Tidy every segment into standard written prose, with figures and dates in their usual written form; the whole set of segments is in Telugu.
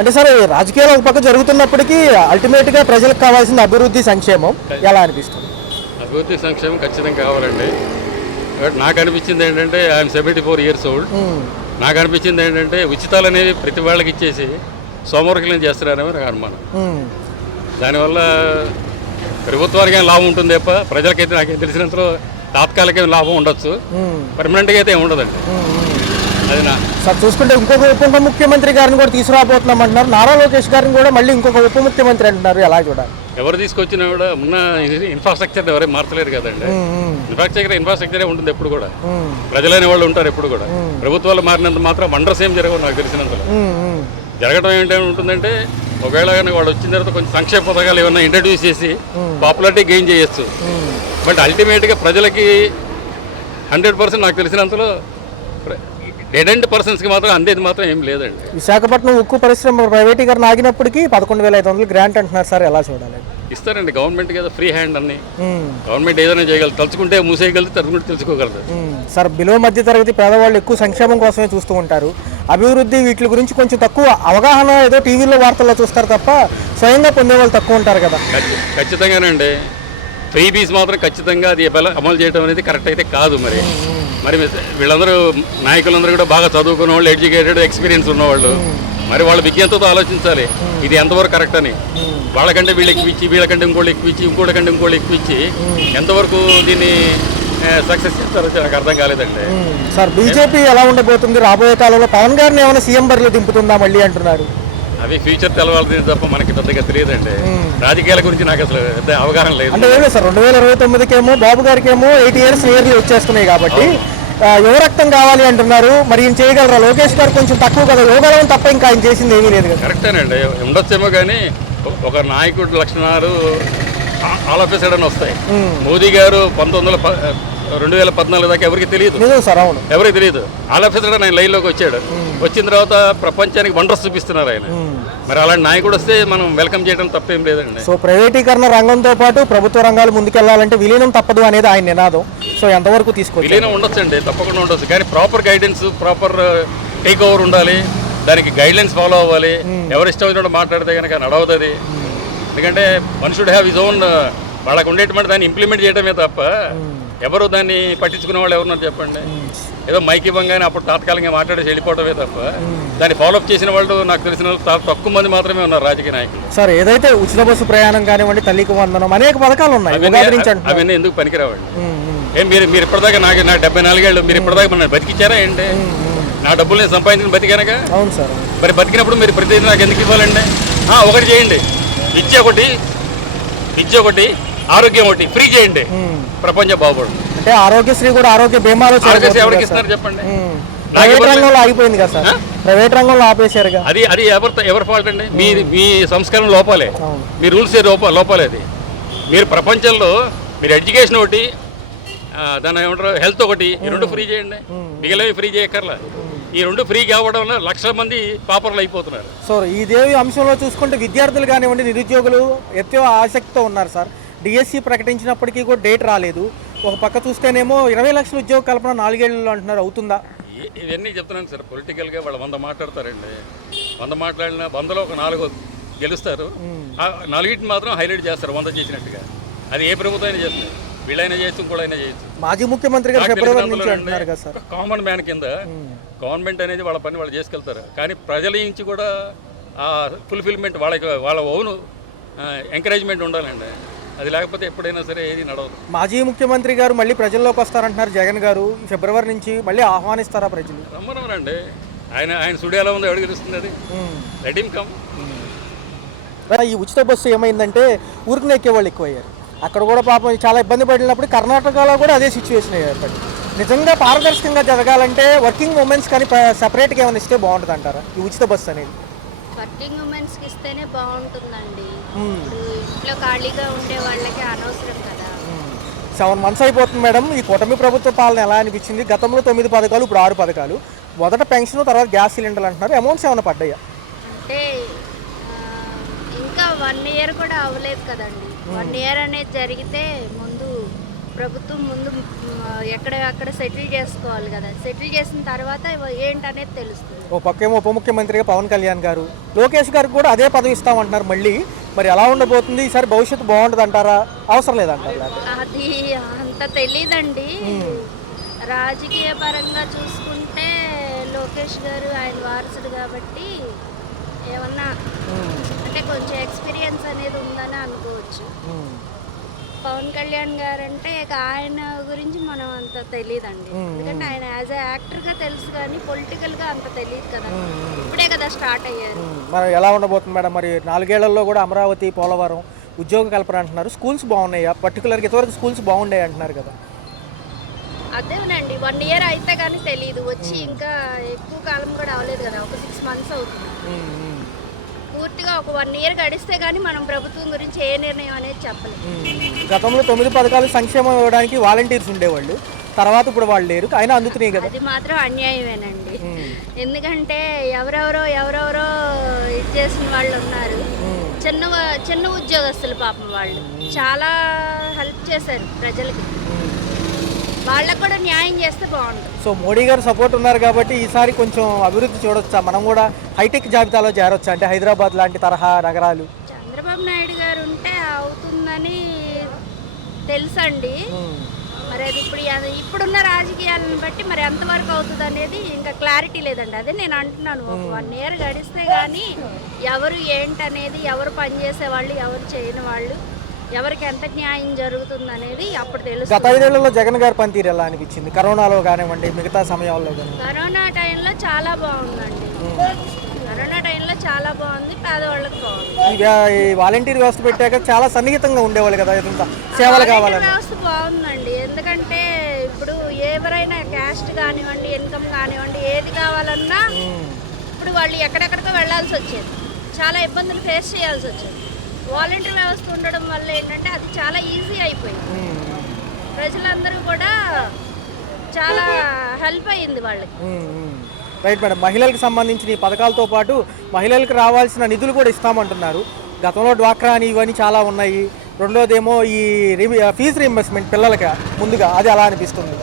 అంటే సార్ రాజకీయాలు ఒక పక్క జరుగుతున్నప్పటికీ అల్టిమేట్గా ప్రజలకు కావాల్సిన అభివృద్ధి సంక్షేమం ఎలా అనిపిస్తుంది? అభివృద్ధి సంక్షేమం ఖచ్చితంగా కావాలండి. నాకు అనిపించింది ఏంటంటే ఐఎమ్ 74 years old. నాకు అనిపించింది ఏంటంటే ఉచితాలు అనేవి ప్రతి వాళ్ళకి ఇచ్చేసి సోమవారం చేస్తున్నారని నాకు అనుమానం. దానివల్ల ప్రభుత్వానికి ఏం లాభం ఉంటుంది తప్ప ప్రజలకైతే నాకు తెలిసినంతలో తాత్కాలిక లాభం ఉండొచ్చు, పర్మనెంట్గా అయితే ఏమి ఉండదండి. అది నా సార్ చూసుకుంటే ఇంకొక ఉప ముఖ్యమంత్రి గారిని కూడా తీసుకురాబోతున్నాం అంటున్నారు. నారా లోకేష్ గారిని కూడా మళ్ళీ ఇంకొక ఉప ముఖ్యమంత్రి అంటున్నారు. ఎలా చూడాలి? ఎవరు తీసుకొచ్చినా కూడా ఉన్న ఇన్ఫ్రాస్ట్రక్చర్ ఎవరైనా మార్చలేరు కదండి. ఇన్ఫ్రాస్ట్రక్చరే ఉంటుంది ఎప్పుడు కూడా. ప్రజలైన వాళ్ళు ఉంటారు ఎప్పుడు కూడా. ప్రభుత్వాలు మారినంత మాత్రం వండర్స్ ఏం జరగవు నాకు తెలిసినంతలో. జరగడం ఏంటంటే ఉంటుందంటే ఒకవేళ కానీ వాళ్ళు వచ్చిన తర్వాత కొంచెం సంక్షేమ పథకాలు ఏమైనా ఇంట్రడ్యూస్ చేసి పాపులారిటీ గెయిన్ చేయొచ్చు. బట్ అల్టిమేట్గా ప్రజలకి 100% నాకు తెలిసినంతలో డెడ్ ఎండ్ పర్సన్స్కి మాత్రం అందేది మాత్రం ఏం లేదండి. విశాఖపట్నం ఉక్కు పరిశ్రమ ప్రైవేటీకరణ ఆగినప్పటికీ 11,500 గ్రాంట్ అంటున్నారు సార్, ఎలా చూడాలి? ఇస్తారండి గవర్నమెంట్ కదా, ఫ్రీ హ్యాండ్ అన్ని. గవర్నమెంట్ ఏదైనా చేయగలదు, తలుచుకుంటే మూసేయగలదు, తలుచుకుంటే తెలుసుకోగలదు. సార్ బిలో మధ్య తరగతి పేదవాళ్ళు ఎక్కువ సంక్షేమం కోసమే చూస్తూ ఉంటారు. అభివృద్ధి వీటి గురించి కొంచెం తక్కువ అవగాహన, ఏదో టీవీలో వార్తల్లో చూస్తారు తప్ప స్వయంగా పొందేవాళ్ళు తక్కువ ఉంటారు కదా. ఖచ్చితంగానండి. ఫ్రీ బీస్ మాత్రం ఖచ్చితంగా అది అమలు చేయడం అనేది కరెక్ట్ అయితే కాదు. మరి వీళ్ళందరూ నాయకులందరూ కూడా బాగా చదువుకున్న వాళ్ళు, ఎడ్యుకేటెడ్, ఎక్స్పీరియన్స్ ఉన్నవాళ్ళు. మరి వాళ్ళ విజ్ఞతతో ఆలోచించాలి ఇది ఎంతవరకు కరెక్ట్ అని. వాళ్ళకంటే వీళ్ళు ఎక్కువ ఇచ్చి, వీళ్ళకంటే ఇంకోళ్ళు ఎక్కువ ఇచ్చి, ఇంకోళ్ళకంటే ఇంకోళ్ళు ఎక్కువ ఇచ్చి ఎంతవరకు దీన్ని సక్సెస్ చేస్తారో నాకు అర్థం కాలేదండి. సార్ బీజేపీ ఎలా ఉండబోతుంది రాబోయే కాలంలో? పవన్ గారిని ఏమైనా సీఎం బరిలో దింపుతుందా మళ్ళీ అంటున్నారు. అవి ఫ్యూచర్ తెలవాలి తప్ప మనకి పెద్దగా తెలియదండి. రాజకీయాల గురించి నాకు అసలు పెద్ద అవగాహన లేదు. అంటే ఏమో సార్ 2029కేమో బాబు గారికేమో 8 years నియర్లీ వచ్చేస్తున్నాయి కాబట్టి యువ రక్తం కావాలి అంటున్నారు. మరి ఈయన చేయగలరా? లోకేష్ గారు కొంచెం తక్కువ కదా, యోగం తప్ప ఇంకా ఆయన చేసింది ఏమీ లేదు కదా. కరెక్టేనండి, ఉండొచ్చేమో కానీ ఒక నాయకుడి లక్షణాలు ఆల్ ఆఫ్ ఎ సడన్ వస్తాయి. మోదీ గారు 2014 దాకా ఎవరికి తెలియదు సార్. అవును, ఎవరికి తెలియదు. ఆల్ ఆఫ్ ఎ సడన్ ఆయన లైన్లోకి వచ్చాడు. వచ్చిన తర్వాత ప్రపంచానికి వండర్స్ చూపిస్తున్నారు ఆయన. మరి అలాంటి నాయకుడు వస్తే మనం వెల్కమ్ చేయడం తప్పేం లేదండి. సో ప్రైవేటీకరణ రంగంతో పాటు ప్రభుత్వ రంగాలు ముందుకెళ్లాలంటే విలీనం తప్పదు అనేది ఆయన నినాదం. సో ఎంతవరకు తీసుకోవచ్చు? విలీనం ఉండొచ్చండి, తప్పకుండా ఉండొచ్చు. కానీ proper guidance, proper take over ఉండాలి. దానికి గైడ్లైన్స్ ఫాలో అవ్వాలి. ఎవరు ఇష్టం వచ్చినట్టు మాట్లాడితే కనుక నడవదు. ఎందుకంటే one should have his own. వాళ్ళకు ఉండేటువంటి దాన్ని ఇంప్లిమెంట్ చేయడమే తప్ప ఎవరు దాన్ని పట్టించుకునే వాళ్ళు ఎవరున్నారు చెప్పండి. ఏదో మైక్ ఇవ్వగానే అప్పుడు తాత్కాలికంగా మాట్లాడేసి వెళ్ళిపోవడమే తప్ప దాన్ని ఫాలోఅప్ చేసిన వాళ్ళు నాకు తెలిసిన వాళ్ళు తక్కువ మంది మాత్రమే ఉన్నారు రాజకీయ నాయకులు. సార్ ఏదైతే ఉచిత బస్సు ప్రయాణం కానివ్వండి, తల్లికి వందనం, అనేక పథకాలు ఉన్నాయి. అవన్నీ ఎందుకు పనికిరావండి? మీరు ఇప్పటిదాకా నాకు 74 ఏళ్ళు మీరు ఇప్పటిదాకా మన బతికిచ్చారా ఏంటి? నా డబ్బులు నేను సంపాదించిన బతికానగా. అవును సార్. మరి బతికినప్పుడు మీరు ప్రతిదీ నాకు ఎందుకు ఇవ్వాలండి? ఒకటి చేయండి, విద్య ఒకటి, ఆరోగ్యం ఒకటి ఫ్రీ చేయండి, ప్రపంచం బాగుపడు. అంటే ఆరోగ్యశ్రీ కూడా ఆరోగ్య బీమాలో ఎవరికి ఇస్తున్నారు చెప్పండి? ప్రైవేట్ రంగంలో ఆగిపోయింది కదా సార్, ప్రైవేట్ రంగంలో ఆపేశారుగా. అది ఎవరి ఫాల్ట్ అండి? మీ సంస్కారం లోపాలే, మీ రూల్స్ లోపాలే. అది మీరు ప్రపంచంలో మీరు ఎడ్యుకేషన్ ఒకటి, దాని ఏమంటారు హెల్త్ ఒకటి, ఈ రెండు ఫ్రీ చేయండి. మిగిలినవి ఫ్రీ చేయక్కర్లా. ఈ రెండు ఫ్రీ కావడం వల్ల లక్షల మంది పాపర్లు అయిపోతున్నారు. సో ఈ దేవి అంశంలో చూసుకుంటే విద్యార్థులు కానివ్వండి, నిరుద్యోగులు ఎంతో ఆసక్తితో ఉన్నారు సార్. డిఎస్సి ప్రకటించినప్పటికీ కూడా డేట్ రాలేదు. ఒక పక్క చూస్తేనేమో 20 లక్షల ఉద్యోగ కల్పన 4 ఏళ్ళు అంటున్నారు. అవుతుందా? ఇవన్నీ చెప్తున్నాను సార్. పొలిటికల్గా వాళ్ళు 100 మాట్లాడతారండి. 100 మాట్లాడిన 100లో ఒక 4 గెలుస్తారు. 4 మాత్రం హైలైట్ చేస్తారు 100 చేసినట్టుగా. అది ఏ ప్రభుత్వం అయినా చేస్తారు. వీళ్ళైనా చేయొచ్చు, ఇంకోళ్ళైనా చేయొచ్చు. మాజీ ముఖ్యమంత్రి గారు ఫిబ్రవరి నుంచి అంటున్నారు కదా సార్. కామన్ మ్యాన్ కింద గవర్నమెంట్ అనేది వాళ్ళ పని వాళ్ళు చేసుకెళ్తారు. కానీ ప్రజల నుంచి కూడా ఆ ఫుల్ఫిల్మెంట్ వాళ్ళ ఓన్ ఎంకరేజ్మెంట్ ఉండాలండి. అది లేకపోతే ఎప్పుడైనా సరే ఏది నడవదు. మాజీ ముఖ్యమంత్రి గారు మళ్ళీ ప్రజల్లోకి వస్తారంటున్నారు జగన్ గారు. ఫిబ్రవరి నుంచి మళ్ళీ ఆహ్వానిస్తారా ప్రజలు? రమ్మనరండి. ఆయన సుడి ఎలా ఉందో ఎవరికి తెలుస్తుంది? అది లెట్ హిమ్ కమ్. ఈ ఉచిత బస్సు ఏమైందంటే ఊరికి ఎక్కే వాళ్ళు ఎక్కువయ్యారు. అక్కడ కూడా పాపం చాలా ఇబ్బంది పడినప్పుడు కర్ణాటకలో కూడా అదే సిచ్యువేషన్ ఏర్పడి. నిజంగా పారదర్శకంగా జరగాలంటే వర్కింగ్ ఉమెన్స్ కానీ సపరేట్గా ఏమైనా ఇస్తే బాగుంటుంది అంటారా ఈ ఉచిత బస్సు అనేది? వర్కింగ్ ఉమెన్స్కి ఇస్తేనే బాగుంటుందండి. ఇంట్లో ఖాళీగా ఉండే వాళ్ళకి అనవసరం కదా. 7 months అయిపోతుంది మేడం. ఈ కూటమి ప్రభుత్వ పాలన ఎలా అనిపించింది? గతంలో 9 పథకాలు, ఇప్పుడు 6 పథకాలు. మొదట పెన్షన్, తర్వాత గ్యాస్ సిలిండర్లు అంటున్నారు. అమౌంట్స్ ఏమైనా పడ్డాయా? అంటే ఇంకా 1 year కూడా అవ్వలేదు కదండి. 1 year అనేది జరిగితే ప్రభుత్వం ఎక్కడ సెటిల్ చేసుకోవాలి కదా. సెటిల్ చేసిన తర్వాత ఏంటనేది తెలుస్తుంది. ఓ పక్కేమో ఉప ముఖ్యమంత్రిగా పవన్ కళ్యాణ్ గారు, లోకేష్ గారికి కూడా అదే పదవి ఇస్తామంటున్నారు మళ్ళీ. మరి ఎలా ఉండబోతుంది ఈసారి? భవిష్యత్తు బాగుంటుంది అంటారా, అవసరం లేదంటారా? అది అంత తెలీదండి. రాజకీయ పరంగా చూసుకుంటే లోకేష్ గారు ఆయన వారసుడు కాబట్టి ఏమన్నా అంటే కొంచెం ఎక్స్పీరియన్స్ అనేది ఉందని అనుకోవచ్చు. పవన్ కళ్యాణ్ గారు అంటే ఇక ఆయన గురించి మనం అంత తెలియదండి, ఎందుకంటే ఆయన యాజ్ ఎ యాక్టర్గా తెలుసు కానీ పొలిటికల్గా అంత తెలియదు కదా, ఇప్పుడే కదా స్టార్ట్ అయ్యారు. మరి ఎలా ఉండబోతుంది మేడం? మరి 4 ఏళ్లలో కూడా అమరావతి, పోలవరం ఉద్యోగ కల్పన అంటున్నారు. స్కూల్స్ బాగున్నాయా? పర్టికులర్గా ఇంతవరకు స్కూల్స్ బాగున్నాయి అంటున్నారు కదా. అదేనండి 1 year అయితే కానీ తెలియదు, వచ్చి ఇంకా ఎక్కువ కాలం కూడా అవ్వలేదు కదా, ఒక 6 months అవుతుంది. పూర్తిగా ఒక 1 year గడిస్తే కానీ మనం ప్రభుత్వం గురించి ఏ నిర్ణయం అనేది చెప్పలేదు. గతంలో 9 పథకాలు సంక్షేమం ఇవ్వడానికి వాలంటీర్స్ ఉండేవాళ్ళు, తర్వాత ఇప్పుడు వాళ్ళు లేరు, అయినా అందుతున్నాయి కదా. అది మాత్రం అన్యాయమేనండి, ఎందుకంటే ఎవరెవరో ఇది చేసిన వాళ్ళు ఉన్నారు, చిన్న ఉద్యోగస్తులు పాపం వాళ్ళు చాలా హెల్ప్ చేశారు ప్రజలకి, వాళ్ళకు కూడా న్యాయం చేస్తే బాగుంటుంది. సో మోడీ గారు సపోర్ట్ ఉన్నారు కాబట్టి ఈసారి కొంచెం అభివృద్ధి చూడొచ్చా? మనం కూడా హైటెక్ జాబితాలో చేరొచ్చా? అంటే హైదరాబాద్ లాంటి తరహా నగరాలు. చంద్రబాబు నాయుడు గారు ఉంటే అవుతుందని తెలుసండి, మరి అది ఇప్పుడున్న రాజకీయాలను బట్టి మరి ఎంతవరకు అవుతుంది అనేది ఇంకా క్లారిటీ లేదండి. అదే నేను అంటున్నాను, ఒక 1 year గడిస్తే కానీ ఎవరు ఏంటనేది, ఎవరు పనిచేసే వాళ్ళు, ఎవరు చేయని వాళ్ళు, ఎవరికి ఎంత న్యాయం జరుగుతుంది అనేది అప్పుడు తెలుసు. గత 5 ఏళ్లలో జగన్ గారి పనితీరు ఎలా అనిపించింది? కరోనాలో కానివ్వండి, మిగతా సమయాల్లో కానీ. కరోనా టైంలో చాలా బాగుందండి, కరోనా టైంలో చాలా బాగుంది, పేదవాళ్ళకి బాగుంది. ఈ వాలంటీర్ వ్యవస్థ పెట్టాక చాలా సన్నిహితంగా ఉండేవాళ్ళు కదా, ఇదంతా సేవలు కావాలని. వ్యవస్థ బాగుందండి, ఎందుకంటే ఇప్పుడు ఎవరైనా క్యాస్ట్ కానివ్వండి, ఇన్కమ్ కానివ్వండి, ఏది కావాలన్నా ఇప్పుడు వాళ్ళు ఎక్కడెక్కడికో వెళ్ళాల్సి వచ్చేది, చాలా ఇబ్బందులు ఫేస్ చేయాల్సి వచ్చేది. వాలంటీర్ వ్యవస్థ ఉండడం వల్ల ఏంటంటే అది చాలా ఈజీ అయిపోయింది, ప్రజలందరూ కూడా చాలా హెల్ప్ అయ్యింది వాళ్ళకి. Right madam. మహిళలకు సంబంధించిన ఈ పథకాలతో పాటు మహిళలకు రావాల్సిన నిధులు కూడా ఇస్తామంటున్నారు. గతంలో డ్వాక్రా అని ఇవన్నీ చాలా ఉన్నాయి. రెండోదేమో ఈ ఫీజు రీయింబర్స్మెంట్ పిల్లలకి ముందుగా, అది అలా అనిపిస్తుంది.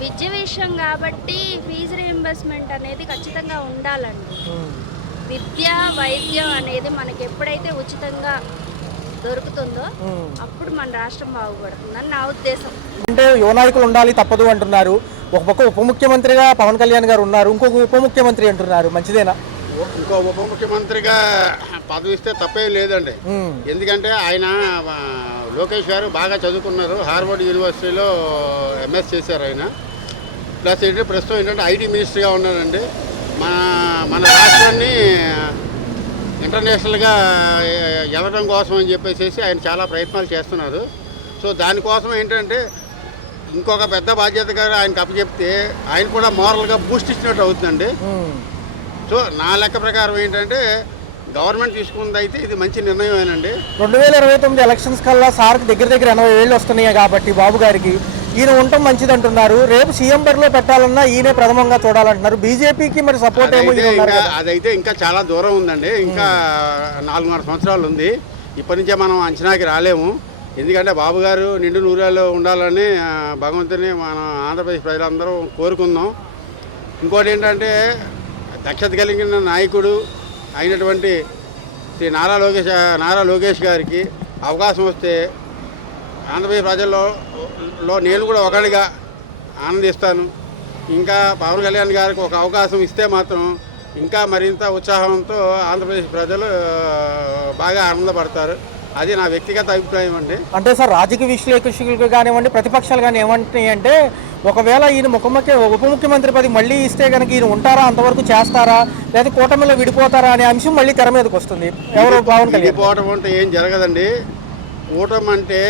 విద్య విషయం కాబట్టి ఫీజు రీయింబర్స్మెంట్ అనేది ఖచ్చితంగా ఉండాలండి. విద్య, వైద్యం అనేది మనకి ఎప్పుడైతే ఉచితంగా దొరుకుతుందో అప్పుడు మన రాష్ట్రం బాగుపడుతుందని నా ఉద్దేశం. అంటే యువ నాయకులు ఉండాలి, తప్పదు అంటున్నారు. ఒక పక్క ఉప ముఖ్యమంత్రిగా పవన్ కళ్యాణ్ గారు ఉన్నారు, ఇంకొక ఉప ముఖ్యమంత్రి అంటున్నారు. మంచిదేనా? ఇంకో ఉప ముఖ్యమంత్రిగా పదవి ఇస్తే తప్పేం లేదండి, ఎందుకంటే ఆయన లోకేష్ గారు బాగా చదువుకున్నారు, హార్వర్డ్ యూనివర్సిటీలో ఎంఎస్ చేశారు ఆయన. ప్లస్ ఏంటంటే ప్రస్తుతం ఏంటంటే ఐటీ మినిస్టర్గా ఉన్నారండి. మన రాష్ట్రాన్ని ఇంటర్నేషనల్గా వెళ్ళడం కోసం అని చెప్పేసి ఆయన చాలా ప్రయత్నాలు చేస్తున్నారు. సో దానికోసం ఏంటంటే ఇంకొక పెద్ద బాధ్యతగా ఆయనకు అప్పచెప్తే ఆయన కూడా మోరల్గా బూస్ట్ ఇచ్చినట్టు అవుతుందండి. సో నా లెక్క ప్రకారం ఏంటంటే గవర్నమెంట్ తీసుకుంది అయితే ఇది మంచి నిర్ణయమేనండి. 2029 ఎలక్షన్స్ కల్లా సార్కి దగ్గర 80 ఏళ్ళు వస్తున్నాయి కాబట్టి బాబు గారికి ఈయన ఉండటం మంచిది అంటున్నారు. రేపు సీఎం బరిలో పెట్టాలన్నా ఈయనే ప్రథమంగా చూడాలంటున్నారు. బీజేపీకి మరి సపోర్ట్ ఏమో. అదైతే ఇంకా చాలా దూరం ఉందండి, ఇంకా 4.5 సంవత్సరాలు ఉంది. ఇప్పటి నుంచే మనం అంచనాకి రాలేము, ఎందుకంటే బాబు గారు నిండు నూరేళ్ళు ఉండాలని భగవంతుని మన ఆంధ్రప్రదేశ్ ప్రజలందరూ కోరుకుందాం. ఇంకోటి ఏంటంటే దక్షత కలిగిన నాయకుడు అయినటువంటి శ్రీ నారా లోకేష్ గారికి అవకాశం వస్తే ఆంధ్రప్రదేశ్ ప్రజల్లో నేను కూడా ఒకటిగా ఆనందిస్తాను. ఇంకా పవన్ కళ్యాణ్ గారికి ఒక అవకాశం ఇస్తే మాత్రం ఇంకా మరింత ఉత్సాహంతో ఆంధ్రప్రదేశ్ ప్రజలు బాగా ఆనందపడతారు. అది నా వ్యక్తిగత అభిప్రాయం అండి. అంటే సార్, రాజకీయ విశ్లేషకులు కానివ్వండి, ప్రతిపక్షాలు కానీ ఏమంటున్నాయి అంటే ఒకవేళ ఈయన ఉప ముఖ్యమంత్రి పదవి మళ్ళీ ఇస్తే కనుక ఈయన ఉంటారా, అంతవరకు చేస్తారా, లేదా కూటమిలో విడిపోతారా అనే అంశం మళ్ళీ తెర మీదకి వస్తుంది. ఎవరు పవన్ కళ్యాణ్. విడిపోవటం అంటే ఏం జరగదండి. కూటమి అంటే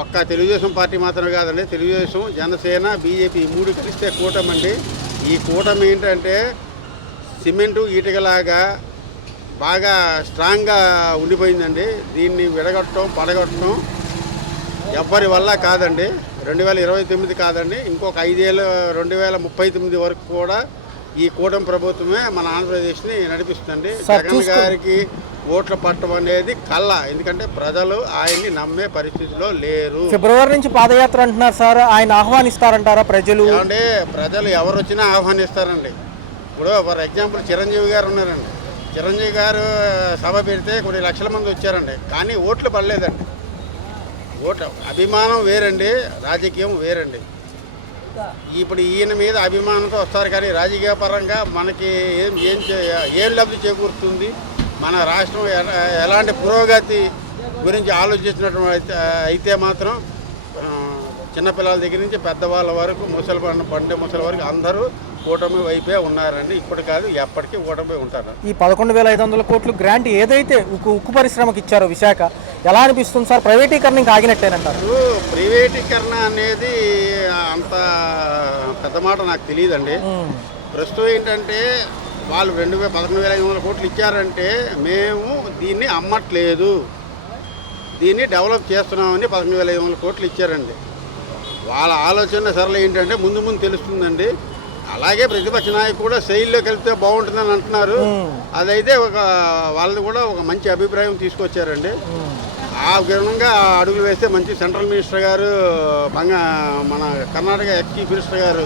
ఒక్క తెలుగుదేశం పార్టీ మాత్రమే కాదండి, తెలుగుదేశం, జనసేన, బీజేపీ 3 కలిస్తే కూటమి అండి. ఈ కూటమి ఏంటంటే సిమెంటు ఇటుకలాగా బాగా స్ట్రాంగ్గా ఉండిపోయిందండి. దీన్ని పడగొట్టడం ఎవ్వరి వల్ల కాదండి. 2029 కాదండి, ఇంకొక 5 ఏళ్ళు 2039 వరకు కూడా ఈ కూటమి ప్రభుత్వమే మన ఆంధ్రప్రదేశ్ని నడిపిస్తుంది. జగన్ గారికి ఓట్ల పట్టడం అనేది కళ్ళ, ఎందుకంటే ప్రజలు ఆయన్ని నమ్మే పరిస్థితిలో లేరు. ఫిబ్రవరి నుంచి పాదయాత్ర అంటున్నారు సార్, ఆయన ఆహ్వానిస్తారంటారా ప్రజలు? అంటే ప్రజలు ఎవరు వచ్చినా ఆహ్వానిస్తారండి. ఇప్పుడు ఫర్ ఎగ్జాంపుల్ చిరంజీవి గారు ఉన్నారండి. చిరంజీవి గారు సభ పెడితే కొన్ని లక్షల మంది వచ్చారండి, కానీ ఓట్లు పడలేదండి. ఓట్లు అభిమానం వేరండి, రాజకీయం వేరండి. ఇప్పుడు ఈయన మీద అభిమానంతో వస్తారు, కానీ రాజకీయ పరంగా మనకి ఏం లబ్ధి చేకూరుతుంది, మన రాష్ట్రం ఎలాంటి పురోగతి గురించి ఆలోచించినటువంటి అయితే మాత్రం చిన్నపిల్లల దగ్గర నుంచి పెద్దవాళ్ళ వరకు పండే ముసలి వరకు అందరూ కూటమి వైపే ఉన్నారండి. ఇప్పుడు కాదు, ఎప్పటికీ కూటమి ఉంటారు. ఈ 11,500 కోట్లు గ్రాంట్ ఏదైతే ఉక్కు పరిశ్రమకి ఇచ్చారో విశాఖ, ఎలా అనిపిస్తుంది సార్? ప్రైవేటీకరణ ఇంకా ఆగినట్టేనంటారు? ప్రైవేటీకరణ అనేది అంత పెద్ద మాట నాకు తెలియదండి. ప్రస్తుతం ఏంటంటే వాళ్ళు 11,500 కోట్లు ఇచ్చారంటే మేము దీన్ని అమ్మట్లేదు, దీన్ని డెవలప్ చేస్తున్నామని 11,500 కోట్లు ఇచ్చారండి. వాళ్ళ ఆలోచన సరళ ఏంటంటే ముందు ముందు తెలుస్తుందండి. అలాగే ప్రతిపక్ష నాయకులు కూడా శైలిలోకి వెళ్తే బాగుంటుందని అంటున్నారు. అదైతే వాళ్ళది కూడా ఒక మంచి అభిప్రాయం తీసుకొచ్చారండి. ఆ విధంగా అడుగులు వేస్తే మంచి సెంట్రల్ మినిస్టర్ గారు మన కర్ణాటక ఎక్స్ చీఫ్ మినిస్టర్ గారు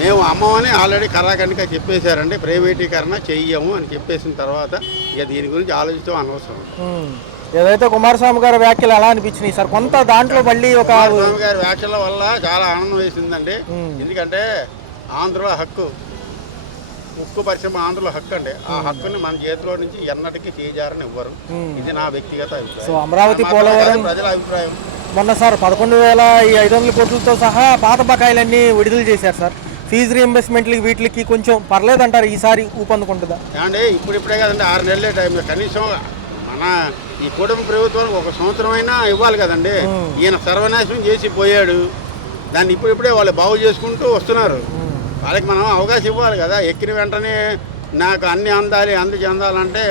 మేము అమ్మమని ఆల్రెడీ కరాఖండిగా చెప్పేశారండి. ప్రైవేటీకరణ చెయ్యము అని చెప్పేసిన తర్వాత ఇక దీని గురించి ఆలోచించడం అనవసరం. ఏదైతే కుమారస్వామి గారి వ్యాఖ్యలు ఎలా అనిపించినాయి సార్? కొంత దాంట్లో మళ్ళీ కుమారస్వామి గారి వ్యాఖ్యల వల్ల చాలా ఆనందం వేసిందండి. ఎందుకంటే ఆంధ్రుల హక్కు, ఉక్కు పరిశ్రమ ఆంధ్రుల హక్కు అండి. ఆ హక్కుని మన చేతిలో నుంచి ఎన్నటికీ చేజారని ఇవ్వరు. ఇది నా వ్యక్తిగత అభిప్రాయం. సో అమరావతి పోలవరం ప్రజల అభిప్రాయం. మొన్న సార్ 11,500 కోట్లతో సహా పాత బకాయిలన్నీ విడుదల చేశారు సార్. ఫీజు రీఎంబర్స్మెంట్లకి వీటికి కొంచెం పర్లేదంటారు, ఈసారి ఊపందుకుంటుందా? ఏమండి ఇప్పుడిప్పుడే కదండి, 6 నెలలే టైం. కనీసం మన ఈ కుటుంబ ప్రభుత్వానికి 1 సంవత్సరం అయినా ఇవ్వాలి కదండి. ఈయన సర్వనాశనం చేసి పోయాడు, దాన్ని ఇప్పుడిప్పుడే వాళ్ళు బాగు చేసుకుంటూ వస్తున్నారు. వాళ్ళకి మనం అవకాశం ఇవ్వాలి కదా. ఎక్కిన వెంటనే నాకు అన్ని చెందాలంటే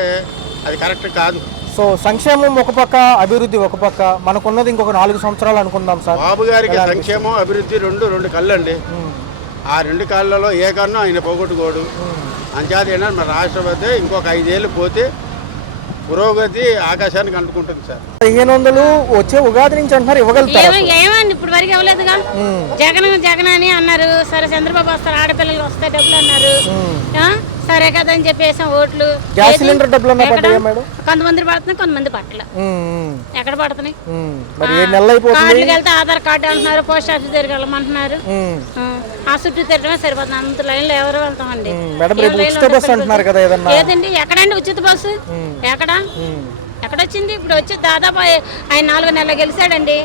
అది కరెక్ట్ కాదు. సో సంక్షేమం ఒక పక్క, అభివృద్ధి ఒక పక్క, మనకున్నది ఇంకొక 4 సంవత్సరాలు అనుకుందాం సార్. బాబు గారికి సంక్షేమం అభివృద్ధి రెండు కళ్ళండి. ఆ 2 కాళ్ళలో ఏ కన్ను ఆయన పోగొట్టుకోడు. అంచేత ఏంటంటే మన రాష్ట్రపతి ఇంకొక 5 ఏళ్ళు పోతే పురోగతి ఆకాశానికి అంటుకుంటుంది సార్. 1500 వచ్చే ఉగాది నుంచి అంటున్నారు, ఇవ్వగలుగుతారు? ఏమండి ఇప్పుడు వరకు ఇవ్వలేదుగా. జగన్ అని అన్నారు. సరే చంద్రబాబు వస్తారు, ఆడపిల్లలు వస్తాయి డబ్బులు అన్నారు. సరే కదా అని చెప్పేసి ఓట్లు. గ్యాస్ సిలిండర్ డబ్బులు కొంతమంది పడుతున్నాయి, కొంతమంది పట్టల. ఎక్కడ పడుతున్నాయి? కార్డుకి వెళ్తే ఆధార్ కార్డు అంటున్నారు, పోస్ట్ ఆఫీస్ దగ్గరికి వెళ్ళమంటున్నారు. ఆ చుట్టూ తిరగడమే సరిపోతుంది. అంత లైన్ లో ఎవరు వెళ్తామండి? లేదండి. ఎక్కడండి ఉచిత బస్సు? ఎక్కడొచ్చింది? ఇప్పుడు వచ్చి దాదాపు ఆయన 4 నెలలు గెలిచాడండి.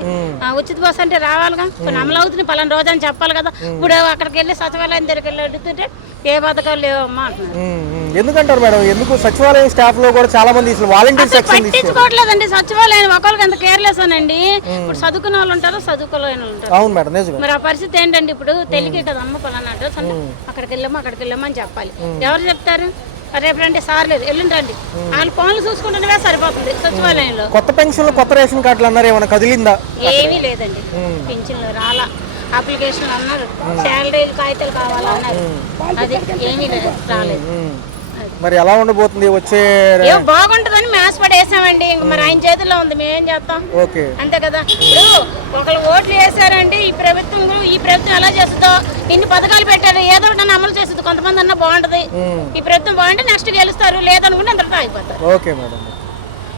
ఉచిత బస్సు అంటే రావాలిగా, కొన్ని అమలు అవుతుంది, పలానా రోజు అని చెప్పాలి కదా. ఇప్పుడు అక్కడికి వెళ్ళి సచివాలయం దగ్గరికి వెళ్ళి అడుగుతుంటే ఏ పథకాలు లేవమ్మా అంటున్నారు. ఎందుకంటారు మేడం? ఎందుకు సచివాలయం స్టాఫ్ లో కూడా చాలా మంది పట్టించుకోవట్లేదండి. సచివాలయం ఒకరికి అంత కేర్లెస్ అనండి. ఇప్పుడు చదువుకున్న వాళ్ళు ఉంటారు, చదువుకోలేని వాళ్ళు ఉంటారు. అవును మేడం, నిజమే. మరి ఆ పరిస్థితి ఏంటండి? ఇప్పుడు తెలియకే కదా అమ్మ పలానా అడ్రస్ అంటే అక్కడికి వెళ్ళాము అని చెప్పాలి. ఎవరు చెప్తారు? రేపు రండి సార్, లేదు ఎల్లుండి రండి. వాళ్ళు ఫోన్లు చూసుకుంటున్నవే సరిపోతుంది. సచివాలయంలో కొత్త పెన్షన్లు, కొత్త రేషన్ కార్డులు అన్నారు, ఏమైనా కదిలిందా? ఏమీ లేదండి. పెన్షన్లు రాలా, అప్లికేషన్లు అన్నారు, శాలరీలు కాగితాలు కావాలన్నారు, అది ఏమీ రాలేదు. మరి ఎలా ఉండబోతుంది వచ్చే? బాగుంటుందని మేము ఆశపడి వేసామండి. ఇంక మరి ఆయన చేతుల్లో ఉంది, మేమేం చేస్తాం? అంతే కదా. ఇప్పుడు ఒకళ్ళు ఓట్లు వేసారండి, ఈ ప్రభుత్వం ఎలా చేస్తుందో, ఇన్ని పథకాలు పెట్టారు, ఏదో ఒకటి అమలు చేస్తుంది. కొంతమంది అన్నా బాగుంటది, ఈ ప్రభుత్వం బాగుంటే నెక్స్ట్ గెలుస్తారు, లేదనుకుంటే అందరితో అయిపోతారు. Okay madam.